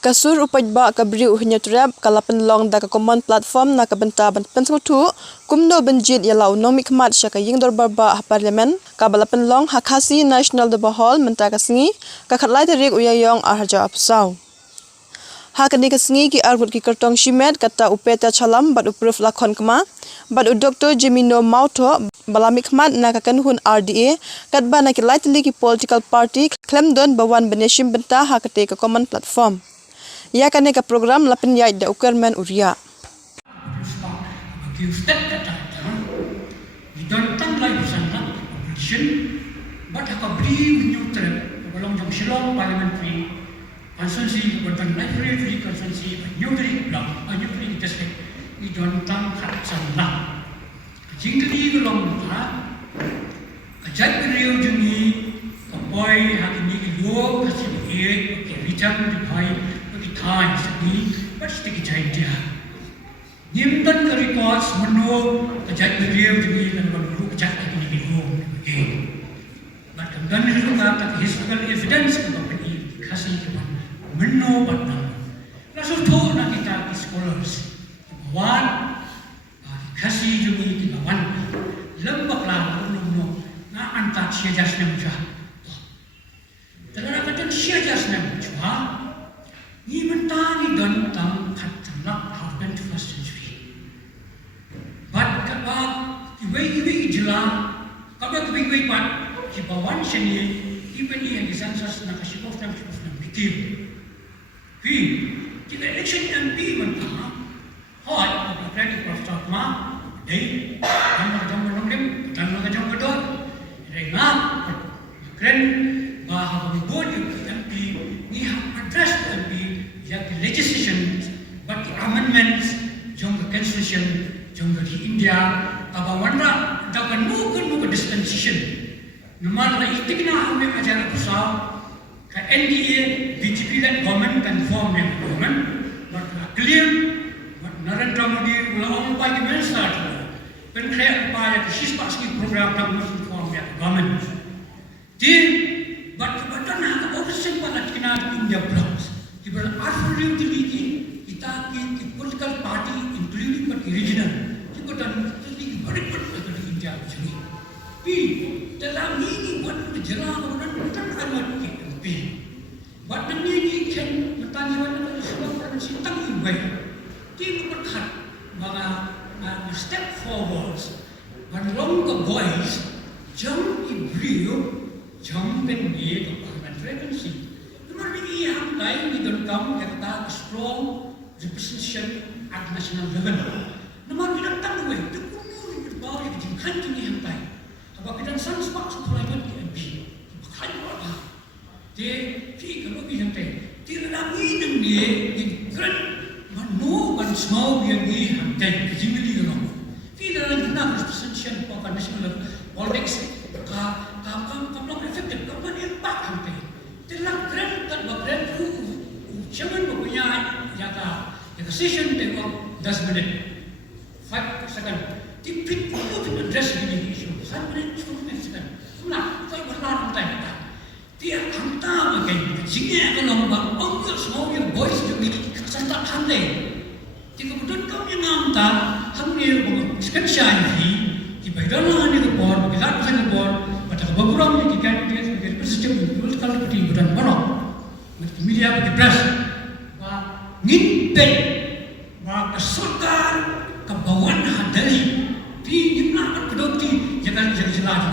Kasur upajba kabri uhnya trap kalapan long da ka common platform na kabenta ban penskutu kumdo benjit ya lau nomik mat syaka ying dor barba parliament ka balapan long hakasi national de bahol menta kasingi ka khatlai tarik uyayong arja apsau hakani kasingi ki arbut ki kartong shimet kata upeta chalam bat upruf lakon kema bat Dr. Jimino Mauto balamik mat na kakanhun RDA katba na ki lightly ki political party klemdon bawan beneshim benta hakate ka common platform ya kane ka program lapin yai da ukerman uria but a brief neutral along the Shillong parliamentary constituency but the library constituency neutral block a neutral district we don't tang khatsan la jingli along ha a jagriyo juni a boy having the low kasi e return to boy times ni pasti kita dia nimdan ke reports mano kejat beliau jadi dan baru kejat lagi di home again but dan itu kata historical evidence company kasih ke mano batang langsung tu nak kita scholars wan kasih jadi kita wan lembak lah nung na antak siajas nemja terus kata siajas nemja ni mentani dan tang katanak happen to first century but kaba iwe jela kaba iwe pat ki bawan seni ibni yang disansas na kasikof na bitir fi kita election MP mentah hot of credit of ma dei jam menonglim dan jam kedua rena kren bahwa board MP ni address MP the legislation, but the amendments, jong the constitution, jong the India, abawanda, dapat nuku dispensation. Nomor lagi kita kami ajar kusau, ke NDA, BJP dan government kan form yang government, but clear, but Narendra Modi ulang upaya minister, pencreate upaya kesispas ki program yang form yang government. Di, but kebetulan hak operasi pada kita India blocks. Kita artificial delete kita ki political party including the regional kita dan jadi berikut dari India sini. Pi dalam ini buat berjalan orang kita amat MP. Buat ini kan bertanya mana sebab orang sintang ibai. Tim berkat bahwa step forwards, but longer boys jump in real, jump in the frequency. Ini yang lain di dalam kata strong representation at national level. Namun kita tahu itu pun berbau di jangkaan ini yang lain. Apa kita sans pak private MP, bukan apa. Dia kalau yang lain, dia lagi ini kan manu kan semua yang ini yang lain jadi orang. Dia lagi nak representation at national level. Politics, kamu efektif, kamu impact yang lain. Telah keren tak jangan punya jata decision tengok 10 minit 5 second tipik itu address ini isu 1 minit 2 minit second nah saya berlalu tanya dia hantar bagai sini kalau bang semua yang voice jadi saya tak handle kemudian kami hantar kami sekarang syaihi ibadah ni report kita bisa report pada beberapa ni kita sebagai sistem kalau kita dan mana media bagi press ngimpet bahwa kesultan kebawaan hadari di dimana kedoti jangan jelas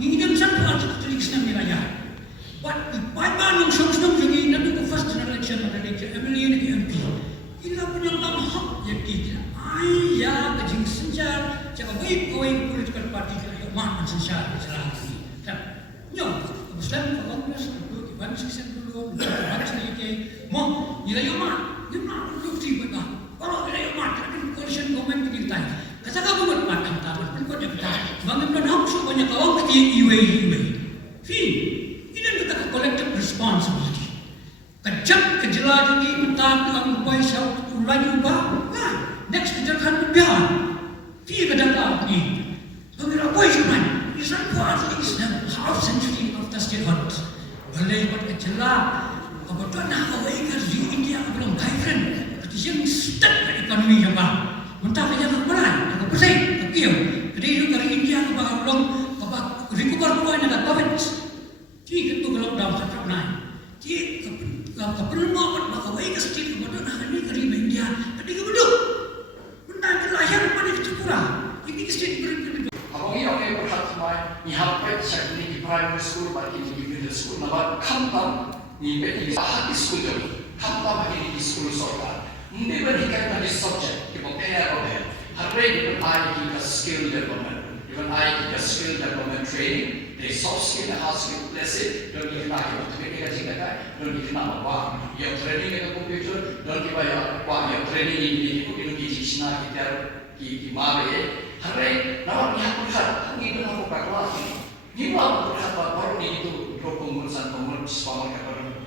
ini dia satu aja tulis senang diraya buat ibadah yang senang jadi nanti ke first election ada election Emily di MP ila punya hak yang kita ayah kejing senjar jangan baik political party yang mana senjar salah ini kan nyo Muslim Congress itu iban sekian dulu iban sedikit mau nilai umat dimana bukti benar kalau nilai umat ada coalition government kita kata kamu buat macam apa pun kau kita bangun hak banyak kawan kita iwe fi ini kita collective responsibility kejap kejelas ini mentang dengan upaya saya ulangi ubah next kita akan berbiar fi kadang-kadang ni pengira boy cuman Islam kuat Islam half century of the state balai buat kejelas kebetulan nak awak ingat di India my friend, kati yang stuck na ekonomi yang bang. Mentah kaya berperan, agak bersih, kekiau. Jadi itu dari India ke bawah belum, recover kuah ni dah COVID. Jadi itu kalau dalam satu naik. Jadi keperluan buat bakawai ke sini kepada nak ni dari India, kati kebuduk. Mentah kelahir pada kecukuran. Ini kesini beri. Abang ini orang berkat semua, ni hampai cek ni di primary school, bagi ni di middle school, nama kampam ni beti bahagi school jadi, kampam bagi di school sekolah. Ini berikan tadi subject, kita pair apa? Hari ini kita skill development, kita skill development training, the soft skill, hard skill, let's say, don't kita nak kita kita cakap kan, don't kita nak apa? Yang training kita komputer, don't kita yang training ini kita kita kita di mana? Hari nama ni aku lihat, ni tu aku kelas ni. Ni aku lihat baru ni itu dropong urusan sekolah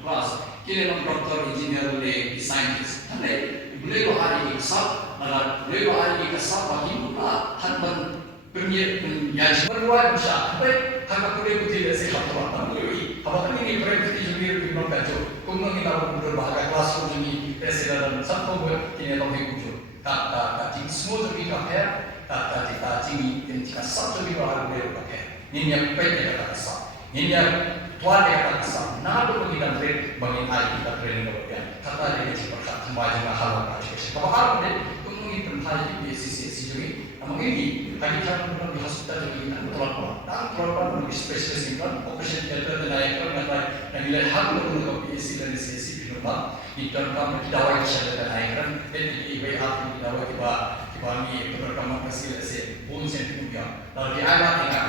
kelas. Kini nama doktor, engineer, scientist. Hari boleh hari ini kesat, boleh hari ini kesat bagi kita hantar penyaji berluar besar. Hari kakak boleh putih dari sekolah tuan. Tapi apa ini berarti jumlah pimpinan kacau. Kemudian kita berbahagia kelas ini presiden satu buat kini tahu hidup. Tak semua tu kita pakai. Tak tinggi dan jika satu minggu hari boleh pakai. Ini yang baik dia kata sah. Ini yang tuan dia kata sah. Nah tu kita trade bagi hari kita training berapa. Kata dia cepat semua jangan hal apa sih. Kalau hal ni kemudian penthai di BCC juga. Namun ini hari kita pun di hospital jadi nak terlalu spesialis ini operation theater dan lain dan nilai hal untuk BCC dan BCC pindah di dalam kita awal saja dan lain dan ini ibarat kita awal kami pertama kali saya bonsen punya. Lalu di awal kita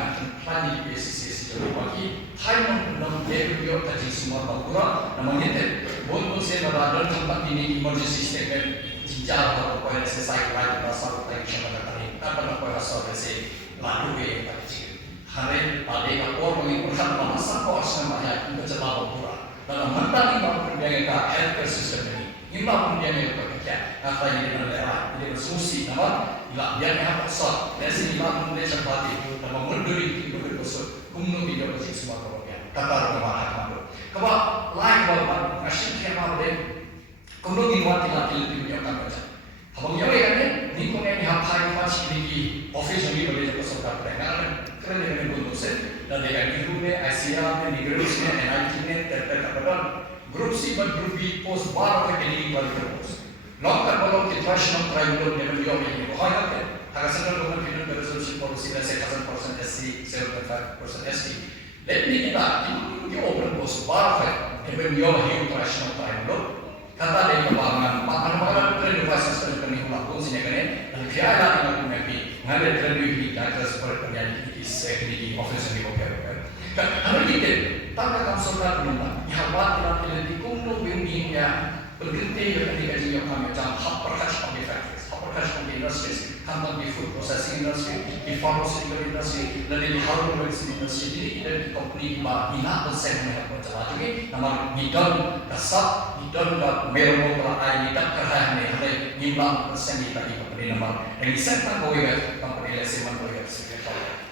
plan di BCC jadi bagi time dalam video tadi semua bagura. Namun ini bonsen adalah dalam tempat ini emergency statement jinjal atau apa yang selesai lain pasal lain siapa kali. Tanpa apa pasal saya lalu yang tadi. Hari ada orang mengikutkan masa kos namanya untuk cepat bagura. Dalam mentang ini perniagaan healthcare system ini. Ini perniagaan kerja. Apa yang kita lihat, ini solusi. Nama, yang yang besar. Dari sini kita mulai seperti itu. Nama menduri itu berbesar. Kumno video bersih semua kemudian. Kata rumah kamu. Kebab lain bawa kasih dia mahu deh. Kumno dibuat tidak pilih yang kamu baca. Abang yang ini, ni kau ni hapai pas ini office ini boleh besar kata. Kerana dengan bonus dan dengan itu ni ICR ni groups ni NIT ni terkadang grup C dan grup B post baru ke balik terus. Long term kita national tribal level yang ini. Bahaya kan? Harga sedang dengan final resolution policy dan 7% SC, 7.5% ST. Let me kita ini open post baru ke level yang international tribal. Kata dia kebangan, mana renovasi sistem kami melakukan sini kan? Dan biaya yang aku nabi, ngalir renovasi data seperti penyanyi di office ni boleh. Kalau kita tanpa konsultan penumpang, yang buat kita di kumno bimbing ya berhenti dengan dikaji yang kami macam hak perkas kami factories, hak perkas kami industries, kantor di food processing industry, di pharmaceutical industry, dan di hardware industry. Jadi kita di company bina persen yang berjalan juga. Nama bidang kasat, bidang dah merong perai, bidang kerana ni ada 5% di tadi company nama. Dan di sana boleh company leseman boleh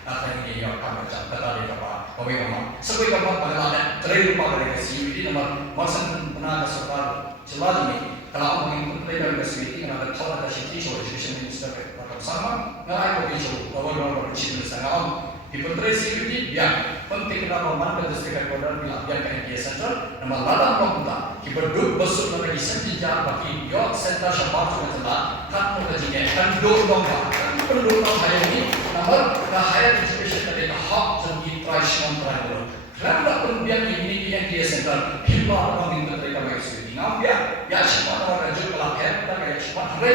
apa ini yang kami cakap tadi apa? Kami kama. Sebagai kama pengenalan terlalu pada dari CVT nama masan penaga soal jelas ini. Kalau mungkin terlalu dari CVT kerana tahu ada CVT soal education minister atau sama, nggak ada isu awal cerita sangat. Di penteri CVT dia penting kerana mana district headquarter bila dia kan dia center nama ladang pemuda. Kita duduk besok lagi sentiasa bagi dia center syabab sudah kan mula jadi kan duduk dongkak. Perlu tahu hari ini. Nomor higher education tadi hak jadi traditional tribal. Kerana kemudian ini yang dia center himba orang minta mereka mengisi. Nampak ya semua orang juga pelakon dan ya semua hari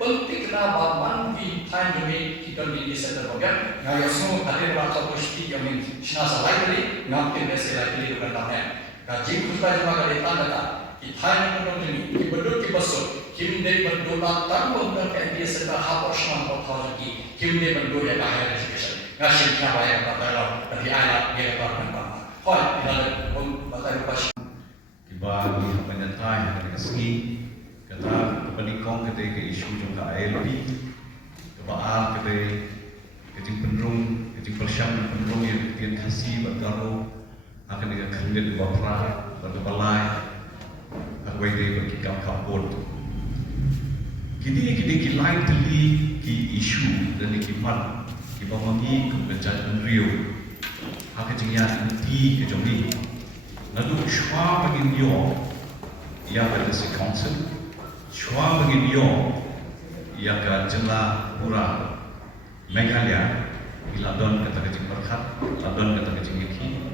penting kenapa mandi time ini kita di center bagian. Ngaya semua ada berapa posisi yang ini. Sinasa lagi nampak desa lagi di depan tanah. Kaji kita juga ada tanda tak. Time ini kita berdua kita besok. Kimde berdua tanpa untuk dia center hak personal atau lagi. Kimde berdua yang higher education. Ngasih kita bayar kata lo. Tapi ayat dia kata apa? Hoi, kita pun batai pas. Bagi penyataan dari segi kata penikong ketika isu juga ALP kebaal ketika penrung ketika persiam penrung yang ketika kasih bergaru akan dengan kandidat bapra berbalai aku way they berkikam kapot. Kini kilai teli ki isu dan ki mat ki bamangi kebencana Rio. Hak jingya inti ke jomi. Lalu shwa bagi yo ia pada si council. Shwa bagi yo ia ke jela pura Meghalaya. Ladon kata kecing berkat, ladon kata kecing iki.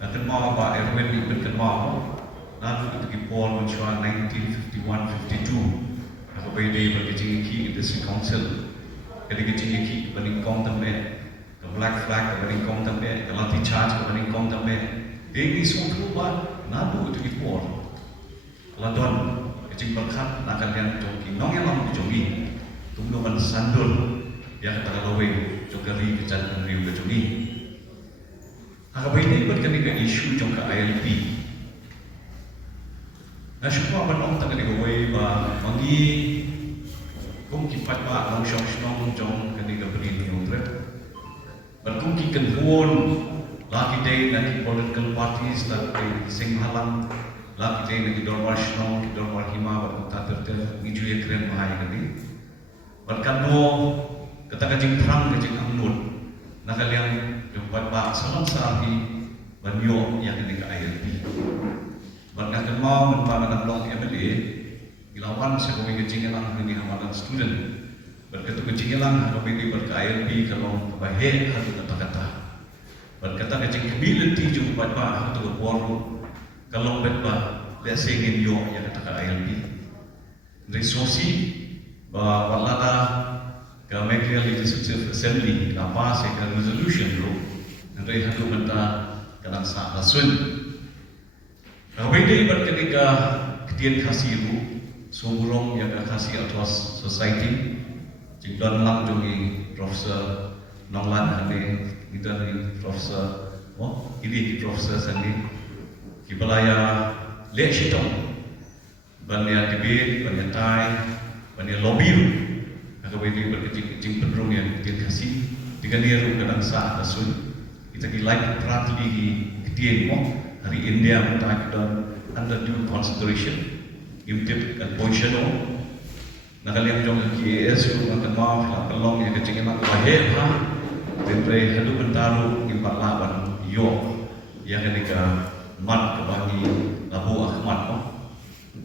Akan mau apa Erwin ibn kan mau. Lalu itu Paul mencuat 1951-52. Aku berdiri berkecing iki di City Council. Jadi kecing iki bening kong tambe, ke Black Flag bening kong tambe, ke Lathi Charge bening kong tambe. Degi suatu apa? Lalu itu Paul. Ladon kecing berkat nak kalian joki, nong yang lam joki. Tunggu man sandul yang kata lawe jokari kejan riu kejoki. Aku berdiri berkecing ke isu jongka ILP. Nah, syukur abang tak kena gawai bah mangi kum kipat bah long shong shong jong kena gabri ni utre. Berkum kikan huon lagi day lagi political parties lagi sing halang lagi day lagi dormar shong dormar hima berkum tak terter ngiju keren bahaya kini. Berkan do kata kacing terang kacing anglut. Nak kalian jumpa bah salam sahi banyo yang kena ke ILP. Berkat mau menemani long MLA, ilawan saya kami kecing elang ini hamalan student. Berkat kecing elang kami di ILP kalau bahaya hatu kata-kata. Berkat kecing community juga pada hatu kepuaru kalau betah lesengin yo yang kata ILP. Resource walada ke Meghalaya Legislative Assembly apa saya resolution lo. Nanti hatu benda kadang sah lasun. Bagi berketika ketian kasih ru, sumurong yang kasih atas society, jika lang jongi Profesor Nonglan hane, kita ni Profesor, ini Profesor sendiri, kipalaya lekshitong, banyak debate, banyak tai, banyak lobby, aku bagi berkecing penerung yang ketian kasih, jika dia ru kadang sah asun, kita kilai pratli ketian mo. Hari India mentak dan under due consideration, imtip dan positional. Nakaliang jong KAS itu makan maaf lah pelong yang kecil nak lahir ha. Tempe hadu bentaru impat laban yo yang ketika mat kebagi Abu Ahmad mo.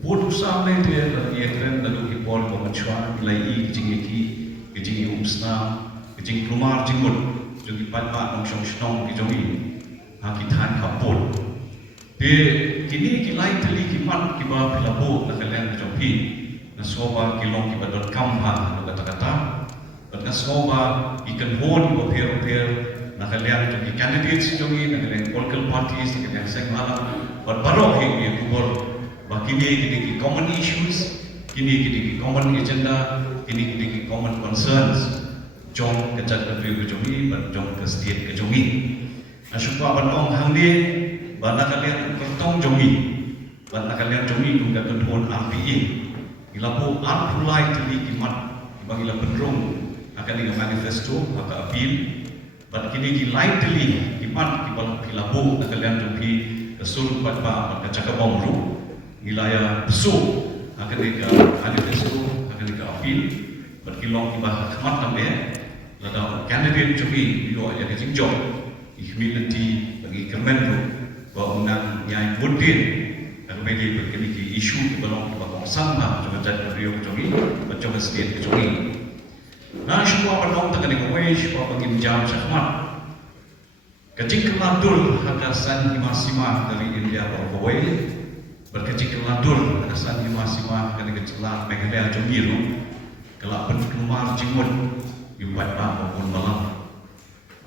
Bodoh sampai dia lagi keren lalu hipol pemencuan nilai kecing umsna kecing kelumar jenggot jadi pat nong shong kijongi hakitan kapol. Di kini kilai teli kimat kiba pilabu nak kalian jopi nasoba kilong kiba.com ha kata-kata dan nasoba ikan hon kiba per nak kalian jopi candidates jogi nak kalian political parties nak kalian seng malam baru yang kubur kini common issues kini common agenda kini common concerns jom kecat kedua kejogi dan jom ke state kejogi nasyukur abang hang dia bana kalian kertong jomi, bana kalian jomi juga tentuan RPI. Ilapu arpulai tadi kimat, ibang ila pendrong akan dengan manifesto maka apil. Bana kini kilai tadi kimat kibal kilapu kalian jomi kesul pada maka cakap bangru. Ilaya besu akan dengan manifesto akan dengan apil. Bana kilong kibah kimat tambe. Lada candidate jomi bio yang dijingjong, humility bagi kemenru. Bahawa menang nyai mudin dan bagi berkini isu belum bakal sama juga jadi Rio kejongi macam setiap kejongi. Nah semua pendong tak kena kawai semua bagi jam syahmat. Kecik keladul hadasan himasima dari India berkawai berkecik keladul hadasan himasima kena kecilan Meghalaya jongiru kelak penkelumar jimut ibuat maupun malam.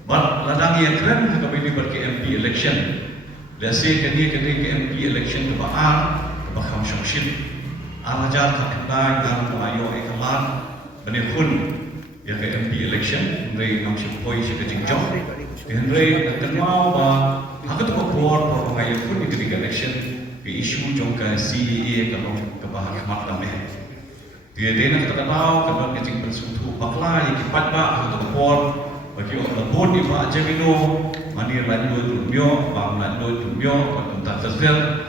But ladang yang keren kami berke MP election. Dasi kini MP election ke Baar, ke Baham Syokshid. Alajar tak kena dengan ayo ekalan benihun yang ke MP election. Mereka nam syukoi syukajing jauh. Mereka akan mau bah, aku tu keluar pengayu pun di ketika election ke isu jong ke CEA kalau ke Bahar Ahmad Lameh. Dia nak terkenal kalau kecing bersuatu bakla yang kipat bah aku tu keluar bagi orang pun di Pak Jamino. Mani lain dua tumio, bang lain dua tumio, tak terkel.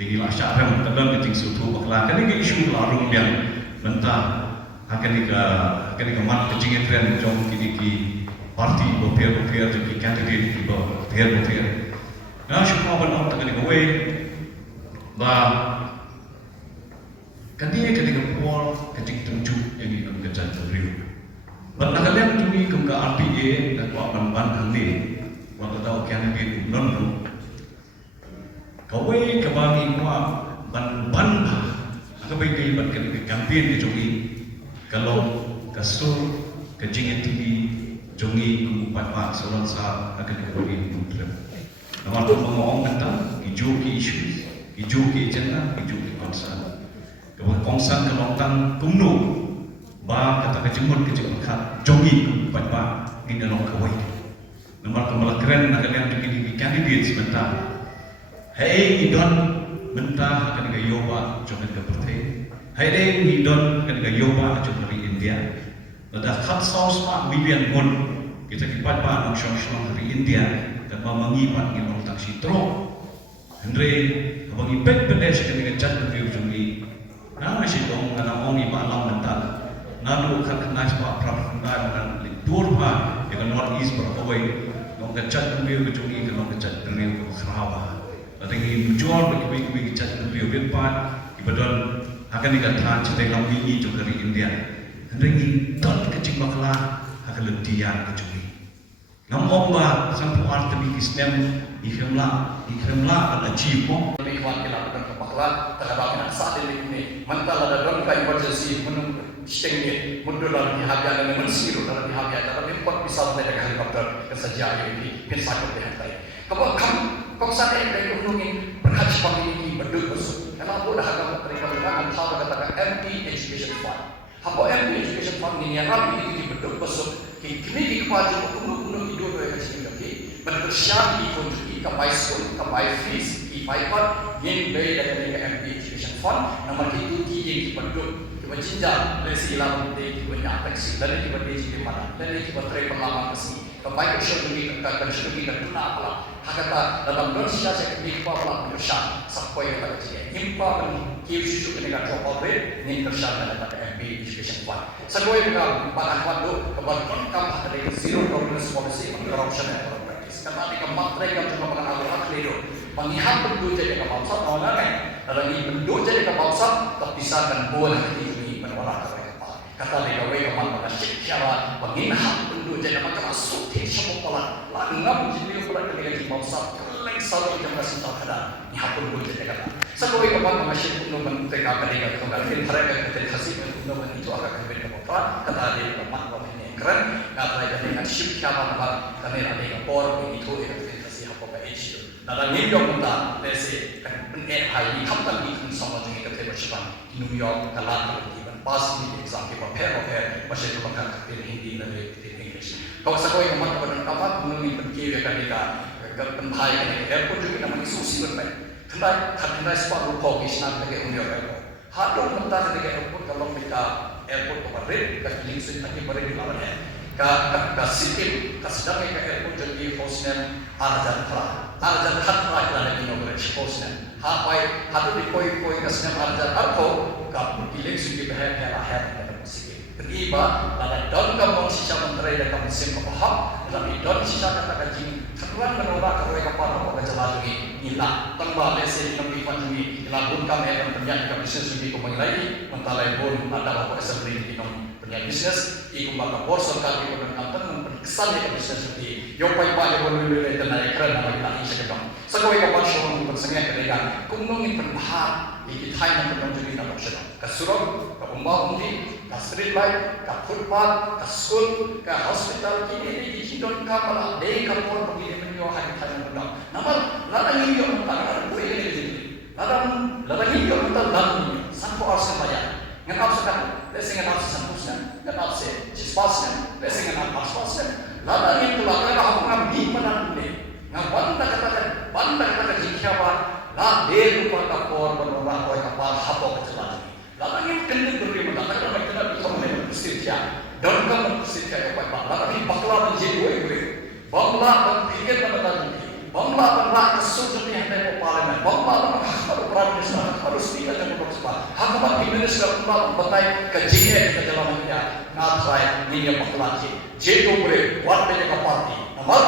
tinggi lah syarem kadang keting suatu bakla kan ini isu larung yang mentah akan ika mat kecing tren jom ki parti bopier jadi candidate ki bopier nah semua benar tak ika way ba kandinya ketika pol kecing tenju yang ikam kejan teriu ban nakalian tumi kum ka RPA dan wa ban hangni wa tahu candidate non kawai kebangi kuat ban aku pergi ban ke campaign di jongi kalau kasur kejingan TV jongi kumpat pak seorang saat akan diberi mutlak nama tu mengomong tentang hijau ke isu hijau ke agenda hijau ke bangsa kemudian kongsan kelontan kumno ba kata kejemut kat jongi kumpat pak ini dalam kawai nama kemalah keren akan yang tinggi candidate sebentar Hei idon mentah akan yoba jangan ke pertai. Hei idon akan yoba jangan dari India. Ada 400 million pun kita kipat pak nong dari India dan memangipat ni orang tak sitro. Andre abang ipek pedes akan dicat dari ujungi. Nah masih dong anak orang iba alam mental. Nalu akan kena sebab prapranda akan litur pak dengan North East berawai. Nong kecat dari ujungi kalau kecat dari Sarawak. Tapi jual bagi cat lebih berpat, ibadah akan dikatakan cerita lambi ini juga dari India. Hari tot kecil bakla akan letian kecuri. Nampak bah sampai arti Islam ikhramlah ada cipo. Lebih kuat kita akan ke bakla, terhadap kita saat ini mental ada dalam emergency menunggu stengnya mundur dalam dihabiskan dan mensiru dalam dihabiskan dalam import bisa menjadi helikopter kesaja ini bisa berhenti. Kalau kamu sadar dari undungin berhasil pemilih berdua besar. Kenapa dah agak terima dengan cara katakan MP Education Fund. Apa MP Education Fund ini yang rapi ini berdua besar. Kini kepada undung hidup yang kecil lagi. Bertersiap di kunci kapai school, kapai fees, kapai part yang baik dari MP Education Fund. Nama itu yang berdua. Bercinta lesi lalu dia punya taksi dan dia berdiri di mana dan dia berteri perlaman kesini. Kebaik syurga dan tuna pula. Hakata dalam Indonesia saya kembali pula Indonesia sampai yang terjadi. Impa dan kiu susu kenegaraan corporate ni Indonesia dan dapat MB Education Fund. Sesuai dengan pada waktu kebanyakan kamu dari zero tolerance policy on corruption and corrupt practice. Karena di kemat mereka cuma mengenal hak ledo. Pengihat bendu jadi kebangsa awalnya kan. Dalam ini bendu jadi kebangsa terpisah dan boleh ini menolak mereka. Kata dia wei kemat mengasih cara penginhat bendu jadi macam masuk di semua pola. Ngam jadi pola ketika kebangsa keleng selalu jam kasih tahu kada. Ini hapun bendu jadi kata. Sebagai kemat mengasih bendu mentega ketika tunggal film mereka ketika kasih bendu itu akan kembali ke bawah. Kata dia kemat ini keren. Kata dia dengan ship siapa nampak kamera dia por itu ketika kasih apa isu. Dalam New York kita, lesi pengen hari kapan ini sama dengan kita bersiap New York kalah dan pas ini exam kita prepare masih cuma kan Hindi dan English. Kalau sekolah yang mana pada kapan mengenai penkiai ketika penghai airport juga namanya susi berbaik. Karena sebab lupa kisah ketika New York airport. Hadap mentah ketika airport kalau kita airport kemarin kita lingsun lagi beri di mana ka sikit ka sedang ka airport jadi hostnya arjan hatra kita lagi knowledge hostnya hapai hatu di koi ka sedang arjan arko ka pilih sugi behar ka sikit teriba pada don ka sisa menteri dan ka musim ka paham tapi don sisa kata kajing terang menolak ka ka para ka jalan ini ila tambah lesi ka pipan ini ila bun ka dan ternyata ka bisnes sugi ko mengalai mentalai bun ada apa assembly di punya bisnes ikut baka borsa kali dengan kantor kesan dia bisnes seperti yang paling boleh dan naik keren nama kita ini sekarang sebagai kawan show bersengit ketika kumnong perbahar di Thai dan penuh jadi nama nasional kesurau ke umbau undi ke street light ke footpath ke school ke hospital ini di hidon kamala deh kapor begini menyo hari Thai dan penuh nama lada ini yang mentang boleh ini jadi lada ini yang mentang dalam sampai orang bayar ngenap sekarang lesi ngenap sesempusnya ngenap sespasnya lesi ngenap paspasnya lada ini pula karena aku ngambil mana ini ngabanda katakan siapa lah dia lupa kapor berubah koi kapal hapok kecelan lada ini kendeng beri mana karena mereka tidak bisa menemui persisnya dan kamu persisnya yang baik lada ini bakla menjadi dua bangla dan pikir pada tadi bangla penrak kesusun yang ada parlemen, bapa hakamat prime minister harus tidak ada bersama, hakamat minister pun batai kejinya kita jalannya, nat saya ini yang pakai, jadi boleh buat banyak parti, nomor